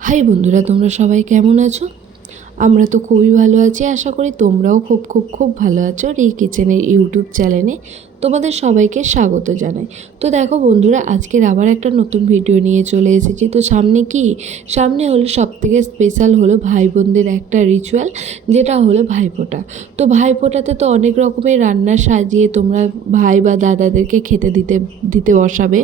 High বন্ধুরা, তোমরা সবাই কেমন আছো? আমরা তো খুবই ভালো আছি। আশা করি তোমরাও খুব খুব খুব ভালো আছো রি কিচেনের ইউটিউব চ্যানেলে। তোমাদের সবাইকে স্বাগত জানাই। তো দেখো বন্ধুরা, আজকের আবার একটা নতুন ভিডিও নিয়ে চলে এসেছি। তো সামনে কি? সামনে হলো সবথেকে স্পেশাল হলো ভাই বোনদের একটা রিচুয়াল যেটা হলো ভাইফোঁটা। তো ভাইফোঁটাতে তো অনেক রকমের রান্না সাজিয়ে তোমরা ভাই বা দাদাদেরকে খেতে দিতে দিতে বসাবে।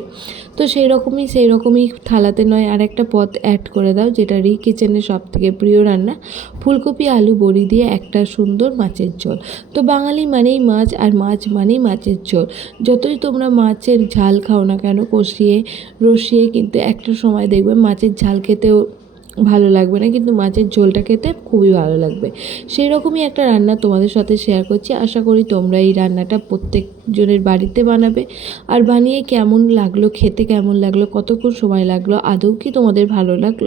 তো সেই রকমই সেই রকমই থালাতে নয়, আর একটা পদ অ্যাড করে দাও, যেটা রি কিচেনের সব থেকে প্রিয় রান্না। ফুলকপি, আলু, বড়ি দিয়ে একটা সুন্দর মাছের ঝোল। তো বাঙালি মানেই মাছ, আর মাছ মানেই মাছের ঝোল যতই তোমরা মাছের ঝাল খাও না কেন, কষিয়ে, রসিয়ে কিন্তু একটা সময় দেখবে মাছের ঝাল খেতেও ভালো লাগবে না, কিন্তু মাছের ঝোলটা খেতে খুবই ভালো লাগবে। সেই রকমই একটা রান্না তোমাদের সাথে শেয়ার করছি। আশা করি তোমরা এই রান্নাটা প্রত্যেকজনের বাড়িতে বানাবে। আর বানিয়ে কেমন লাগল, খেতে কেমন লাগল, কতক্ষণ সময় লাগল, আদৌ কি তোমাদের ভালো লাগল,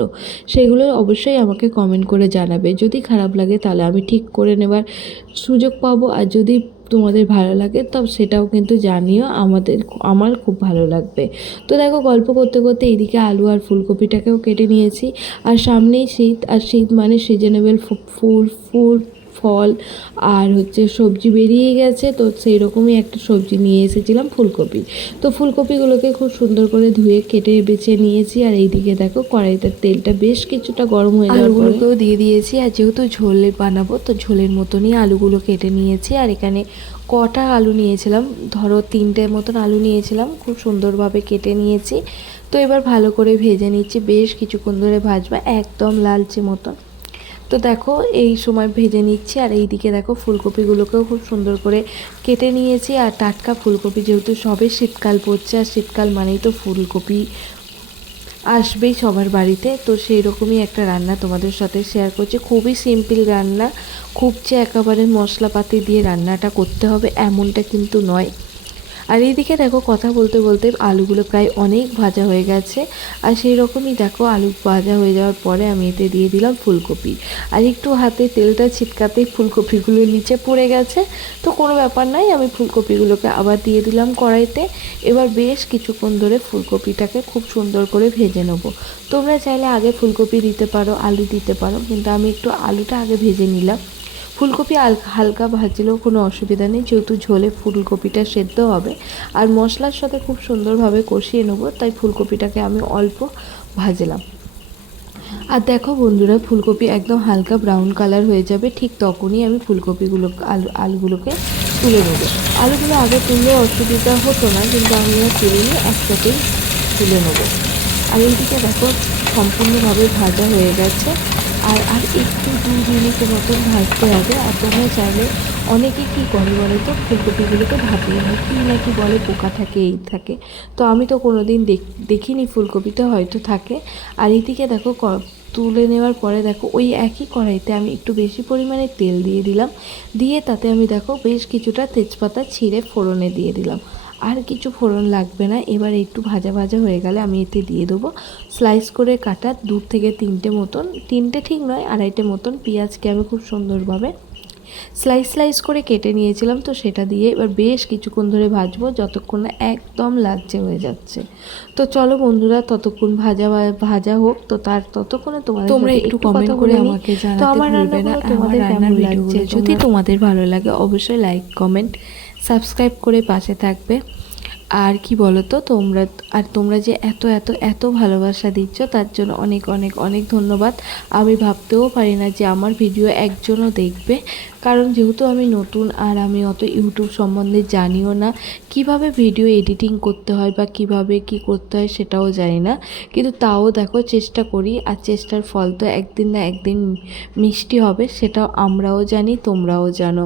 সেগুলো অবশ্যই আমাকে কমেন্ট করে জানাবে। যদি খারাপ লাগে তাহলে আমি ঠিক করে নেবার সুযোগ পাবো। আর যদি তোমাদের ভালো লাগে, তো সেটাও কিন্তু জানিও, আমাদের আমার খুব ভালো লাগবে। তো দেখো, গল্প করতে করতে এদিকে আলু আর ফুলকপিটাকেও কেটে নিয়েছি, আর সামনেই শীত, আর শীত মানে সিজনেবল ফুল ফুল ফল আর হচ্ছে সবজি বেরিয়ে গেছে। তো সেই রকমই একটা সবজি নিয়ে এসেছিলাম ফুলকপি। তো ফুলকপিগুলোকে খুব সুন্দর করে ধুয়ে কেটে বেছে নিয়েছি। আর এইদিকে দেখো কড়াইতে তেলটা বেশ কিছুটা গরম হয়ে আলুগুলোকেও দিয়ে দিয়েছি। আর যেহেতু ঝোলে বানাবো, তো ঝোলের মতনই আলুগুলো কেটে নিয়েছি। আর এখানে কটা আলু নিয়েছিলাম। ধরো তিনটে মতন আলু নিয়েছিলাম, খুব সুন্দরভাবে কেটে নিয়েছি। তো এবার ভালো করে ভেজে নিচ্ছি। বেশ কিছুক্ষণ ধরে ভাজবা, একদম লালচে মতন। তো দেখো, এই সময় ভেজে নিচ্ছি আর এই দিকে দেখো ফুলকপিগুলোকেও খুব সুন্দর করে কেটে নিয়েছি আর টাটকা ফুলকপি যেহেতু সবে শীতকাল পড়ছে, আর শীতকাল মানেই তো ফুলকপি আসবেই সবার বাড়িতে। তো সেই রকমই একটা রান্না তোমাদের সাথে শেয়ার করছি। খুবই সিম্পল রান্না, খুব যে একেবারে মশলাপাতি দিয়ে রান্নাটা করতে হবে এমনটা কিন্তু নয়। আর এইদিকে দেখো কথা বলতে বলতে আলুগুলো প্রায় অনেক ভাজা হয়ে গেছে। আর সেই রকমই দেখো আলু ভাজা হয়ে যাওয়ার পরে আমি এতে দিয়ে দিলাম ফুলকপি। আর একটু হাতে তেলটা ছিটকাতেই ফুলকপিগুলো নিচে পড়ে গেছে। তো কোনো ব্যাপার নয় আমি ফুলকপিগুলোকে আবার দিয়ে দিলাম কড়াইতে। এবার বেশ কিছুক্ষণ ধরে ফুলকপিটাকে খুব সুন্দর করে ভেজে নেব। তোমরা চাইলে আগে ফুলকপি দিতে পারো, আলু দিতে পারো, কিন্তু আমি একটু আলুটা আগে ভেজে নিলাম। ফুলকপি হালকা ভাজলেও কোনো অসুবিধা নেই, যেহেতু ঝোলে ফুলকপিটা সেদ্ধ হবে। আর মশলার সাথে খুব সুন্দরভাবে কষিয়ে নেব, তাই ফুলকপিটাকে আমি অল্প ভাজলাম। আর দেখো বন্ধুরা, ফুলকপি একদম হালকা ব্রাউন কালার হয়ে যাবে, ঠিক তখনই আমি ফুলকপিগুলো, আলু, আলুগুলোকে তুলে নেব। আলুগুলো আগে তুললে অসুবিধা হতো না, কিন্তু আমি তুলে নিয়ে একসাথেই তুলে নেব। আর এইদিকে দেখো, সম্পূর্ণভাবে ভাজা হয়ে গেছে। আর আর একটু দু মিনিটের মতন ভাজতে হবে। আর তোমরা চাইলে অনেকে কী করে বলে তো? ফুলকপিগুলোকে ভাপিয়ে নেয় কী না কি বলে, পোকা থাকে, এই থাকে। তো আমি তো কোনো দিন দেখিনি ফুলকপিটা হয়তো থাকে। আর এদিকে দেখো তুলে নেওয়ার পরে দেখো, ওই একই কড়াইতে আমি একটু বেশি পরিমাণে তেল দিয়ে দিলাম। দিয়ে তাতে আমি দেখো, বেশ কিছুটা তেজপাতা ছিঁড়ে ফোড়নে দিয়ে দিলাম। আর কিছু ফোড়ন লাগবে না। এবার একটু ভাজা ভাজা হয়ে গেলে আমি এতে দিয়ে দেবো স্লাইস করে কাটা দু থেকে তিনটে মতন। তিনটে ঠিক নয়, আড়াইটে মতন। পেঁয়াজকে আমি খুব সুন্দরভাবে স্লাইস স্লাইস করে কেটে নিয়েছিলাম তো সেটা দিয়ে এবার বেশ কিছুক্ষণ ধরে ভাজবো যতক্ষণ না একদম লালচে হয়ে যাচ্ছে। তো চলো বন্ধুরা ততক্ষণ ভাজা ভাজা হোক তো তার ততক্ষণে তোমার তোমরা একটু কমেন্ট করে আমাকে জানাতে ভুলবে না তোমাদের কেমন লাগছে যদি তোমাদের ভালো লাগে অবশ্যই লাইক কমেন্ট সাবস্ক্রাইব করে পাশে থাকবে। আর কি বলো তো তোমরা আর তোমরা যে এত এত এত ভালোবাসা দিচ্ছ তার জন্য অনেক অনেক অনেক ধন্যবাদ। আমি ভাবতেও পারি না যে আমার ভিডিও একজনও দেখবে। কারণ যেহেতু আমি নতুন আর আমি অত ইউটিউব সম্বন্ধে জানিও না, কীভাবে ভিডিও এডিটিং করতে হয় বা কীভাবে কি করতে হয় সেটাও জানি না। কিন্তু তাও দেখো চেষ্টা করি আর চেষ্টার ফল তো একদিন না একদিন মিষ্টি হবে সেটাও আমরাও জানি, তোমরাও জানো।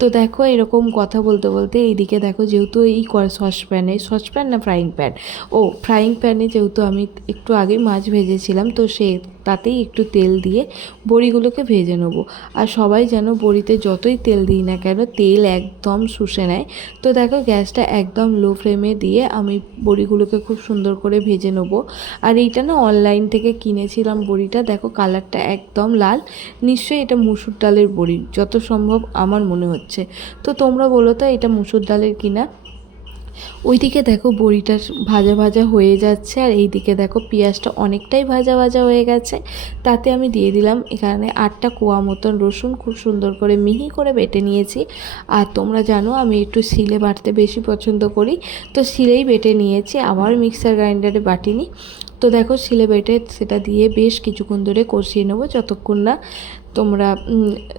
তো দেখো এরকম কথা বলতে বলতে এইদিকে দেখো যেহেতু এই সসপ্যানে, সসপ্যান না ফ্রাইং প্যান ও ফ্রাইং প্যানে যেহেতু আমি একটু আগে মাছ ভেজেছিলাম তো সে তাতেই একটু তেল দিয়ে বড়িগুলোকে ভেজে নেব। আর সবাই যেন বড়িতে যতই তেল দিই না কেন, তেল একদম শুষে নেয়। তো দেখো গ্যাসটা একদম লো ফ্লেমে দিয়ে আমি বড়িগুলোকে খুব সুন্দর করে ভেজে নেব। আর এইটা না অনলাইন থেকে কিনেছিলাম বড়িটা। দেখো কালারটা একদম লাল। নিশ্চয়ই এটা মুসুর ডালের বড়ি, যত সম্ভব আমার মনে হচ্ছে। তো তোমরা বলো তো এটা মুসুর ডালের কিনা? ওইদিকে দেখো বড়িটা ভাজা ভাজা হয়ে যাচ্ছে আর এইদিকে দেখো পেঁয়াজটা অনেকটাই ভাজা ভাজা হয়ে গেছে। তাতে আমি দিয়ে দিলাম এখানে আটটা কোয়া মতন রসুন, খুব সুন্দর করে মিহি করে বেটে নিয়েছি। আর তোমরা জানো আমি একটু শিলে বাটতে বেশি পছন্দ করি, তো শিলেই বেটে নিয়েছি, আবার মিক্সার গ্রাইন্ডারে বাটিনি। তো দেখো শিলে বেটে সেটা দিয়ে বেশ কিছুক্ষণ ধরে কষিয়ে নেব, যতক্ষণ না তোমরা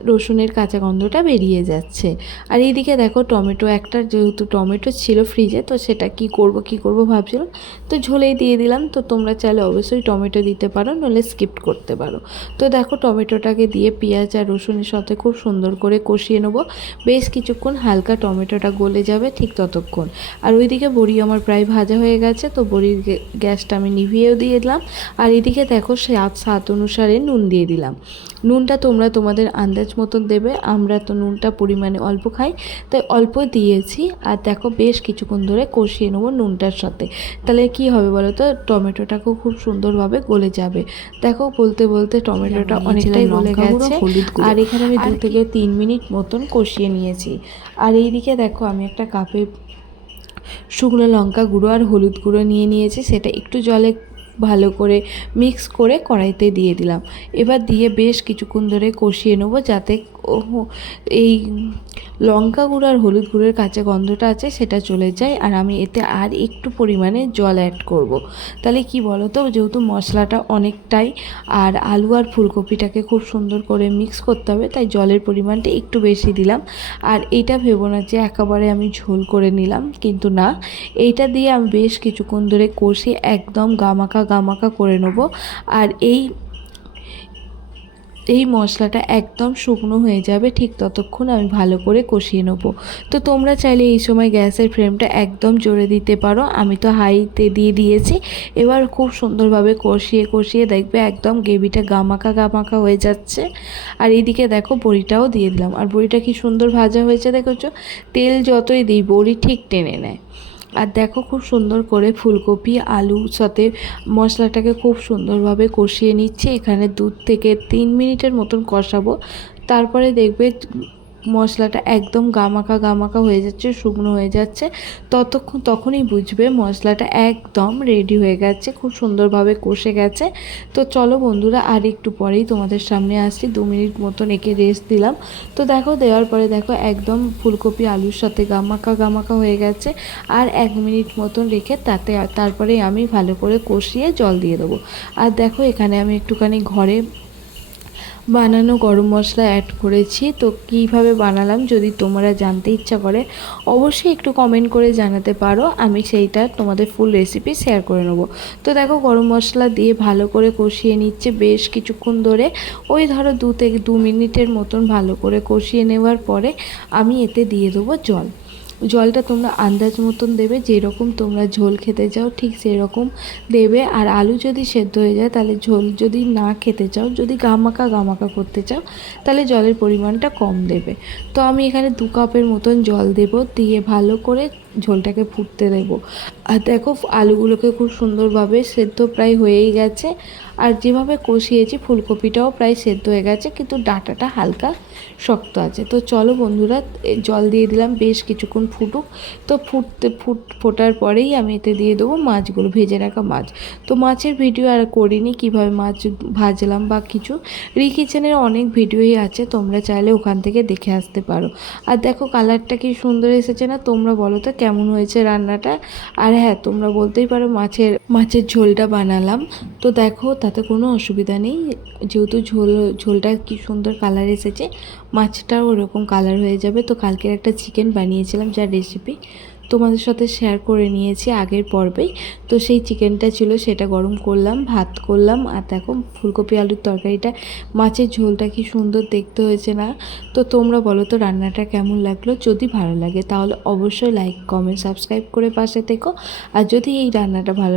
রসুনের কাঁচা গন্ধটা বেরিয়ে যাচ্ছে। আর এইদিকে দেখো টমেটো, একটা যেহেতু টমেটো ছিল ফ্রিজে তো সেটা কি করব কি করব ভাবছিলাম। তো ঝোলেই দিয়ে দিলাম, তো তোমরা চাইলে অবশ্যই টমেটো দিতে পারো, নইলে স্কিপ করতে পারো। তো দেখো টমেটোটাকে দিয়ে পেঁয়াজ আর রসুনের সাথে খুব সুন্দর করে কষিয়ে নেব। বেশ কিছুক্ষণ হালকা টমেটোটা গলে যাবে ঠিক ততক্ষণ। আর ওইদিকে বড়ি আমার প্রায় ভাজা হয়ে গেছে, তো বড়ির গ্যাসটা আমি নিভিয়েও দিয়ে দিলাম। আর এদিকে দেখো স্বাদ স্বাদ অনুসারে নুন দিয়ে দিলাম। নুনটা তোমরা তোমাদের আন্দাজ মতন দেবে। আমরা তো নুনটা পরিমাণে অল্প খাই তাই অল্প দিয়েছি। আর দেখো বেশ কিছুক্ষণ ধরে কষিয়ে নেব নুনটার সাথে। তাহলে কি হবে বলো তো টমেটোটাকেও খুব সুন্দরভাবে গলে যাবে। দেখো বলতে বলতে টমেটোটা অনেকটাই গলে গেছে। আর এখানে আমি দু থেকে তিন মিনিট মতন কষিয়ে নিয়েছি। আর এইদিকে দেখো আমি একটা কাপে শুকনো লঙ্কা গুঁড়ো আর হলুদ গুঁড়ো নিয়ে নিয়েছি। সেটা একটু জলে ভালো করে মিক্স করে কড়াইতে দিয়ে দিলাম। এবার দিয়ে বেশ কিছুক্ষণ ধরে কষিয়ে নেব যাতে এই লঙ্কা গুঁড়ো আর হলুদ গুঁড়োর কাঁচা গন্ধটা আছে, সেটা চলে যায়, আর আমি এতে আর একটু পরিমাণে জল অ্যাড করব। তাহলে কি বলো তো যেহেতু মশলাটা অনেকটাই, আর আলু আর ফুলকপিটাকে খুব সুন্দর করে মিক্স করতে হবে, তাই জলের পরিমাণটা একটু বেশি দিলাম আর এটা ভেবো না যে একেবারে আমি ঝোল করে নিলাম, কিন্তু না, এইটা দিয়ে আমি বেশ কিছুক্ষণ ধরে কষে একদম গামাকা গামাকা করে নেব আর এই এই মশলাটা একদম শুকনো হয়ে যাবে, ঠিক ততক্ষণ আমি ভালো করে কষিয়ে নেব। তো তোমরা চাইলে এই সময় গ্যাসের ফ্লেমটা একদম জোরে দিতে পারো, আমি তো হাইতে দিয়ে দিয়েছি। এবার খুব সুন্দরভাবে কষিয়ে কষিয়ে দেখবে একদম গ্রেভিটা গামাকা গামাকা হয়ে যাচ্ছে। আর এইদিকে দেখো বড়িটাও দিয়ে দিলাম। আর বড়িটা কি সুন্দর ভাজা হয়েছে দেখেছ? তেল যতই দিই বড়ি ঠিক টেনে নেয়। আর দেখো খুব সুন্দর করে ফুলকপি, আলু সাথে মশলাটাকে খুব সুন্দরভাবে কষিয়ে নিচ্ছে। এখানে দুধ থেকে তিন মিনিটের মতন কষাবো। তারপরে দেখবে মশলাটা একদম গামাকা গামাকা হয়ে যাচ্ছে, শুকনো হয়ে যাচ্ছে। ততক্ষণ তখনই বুঝবে মশলাটা একদম রেডি হয়ে গেছে, খুব সুন্দরভাবে কষে গেছে। তো চলো বন্ধুরা, আর একটু পরেই তোমাদের সামনে আসছি, দু মিনিট মতন একে রেস্ট দিলাম। তো দেখো, দেওয়ার পরে দেখো একদম ফুলকপি আলুর সাথে গামাকা গামাকা হয়ে গেছে। আর এক মিনিট মতন রেখে তাতে তারপরে আমি ভালো করে কষিয়ে জল দিয়ে দেবো। আর দেখো, এখানে আমি একটুখানি ঘরে বানানো গরম মশলা অ্যাড করেছি। তো কীভাবে বানালাম যদি তোমরা জানতে ইচ্ছা করে, অবশ্যই একটু কমেন্ট করে জানাতে পারো। আমি সেইটা তোমাদের ফুল রেসিপি শেয়ার করে নেব। তো দেখো, গরম মশলা দিয়ে ভালো করে কষিয়ে নিচ্ছে বেশ কিছুক্ষণ ধরে। ওই ধরো দু থেকে দু মিনিটের মতন ভালো করে কষিয়ে নেওয়ার পরে আমি এতে দিয়ে দেবো জল। জলটা তোমরা আন্দাজ মতন দেবে, যেরকম তোমরা ঝোল খেতে চাও, ঠিক সেরকম দেবে। আর আলু যদি সেদ্ধ হয়ে যায়, তাহলে ঝোল যদি না খেতে চাও, যদি গামাকা গামাকা করতে চাও, তাহলে জলের পরিমাণটা কম দেবে। তো আমি এখানে দু কাপের মতন জল দেব, দিয়ে ভালো করে ঝোলটাকে ফুটতে দেব। আর দেখো, আলুগুলোকে খুব সুন্দরভাবে সেদ্ধ প্রায় হয়েই গেছে। আর যেভাবে কষিয়েছি, ফুলকপিটাও প্রায় সেদ্ধ হয়ে গেছে, কিন্তু ডাঁটাটা হালকা শক্ত আছে। তো চলো বন্ধুরা জল দিয়ে দিলাম, বেশ কিছুক্ষণ ফুটুক। তো ফুটতে, ফুট, ফোটার পরেই আমি এতে দিয়ে দেবো মাছগুলো, ভেজে রাখা মাছ। তো মাছের ভিডিও আর করিনি, কীভাবে মাছ ভাজলাম বা কিছু। রি কিচেনের অনেক ভিডিওই আছে, তোমরা চাইলে ওখান থেকে দেখে আসতে পারো। আর দেখো, কালারটা কি সুন্দর এসেছে না, তোমরা বলো তো কেমন হয়েছে রান্নাটা। আর হ্যাঁ তোমরা বলতেই পারো মাছের মাছের ঝোলটা বানালাম। তো দেখো, তাতে কোনো অসুবিধা নেই। যেহেতু ঝোল, ঝোলটা কি সুন্দর কালার এসেছে, মাছটাও ওরকম কালার হয়ে যাবে। তো কালকের একটা চিকেন বানিয়েছিলাম যার রেসিপি তোমাদের সাথে শেয়ার করে নিয়েছি আগের পর্বেই। তো সেই চিকেনটা ছিল, সেটা গরম করলাম, ভাত করলাম, আর দেখো ফুলকপি আলুর তরকারিটা। মাছের ঝোলটা কি সুন্দর দেখতে হয়েছে না? তো তোমরা বলো তো রান্নাটা কেমন লাগল? যদি ভালো লাগে তাহলে অবশ্যই লাইক কমেন্ট সাবস্ক্রাইব করে পাশে থেকো। আর যদি এই রান্নাটা ভালো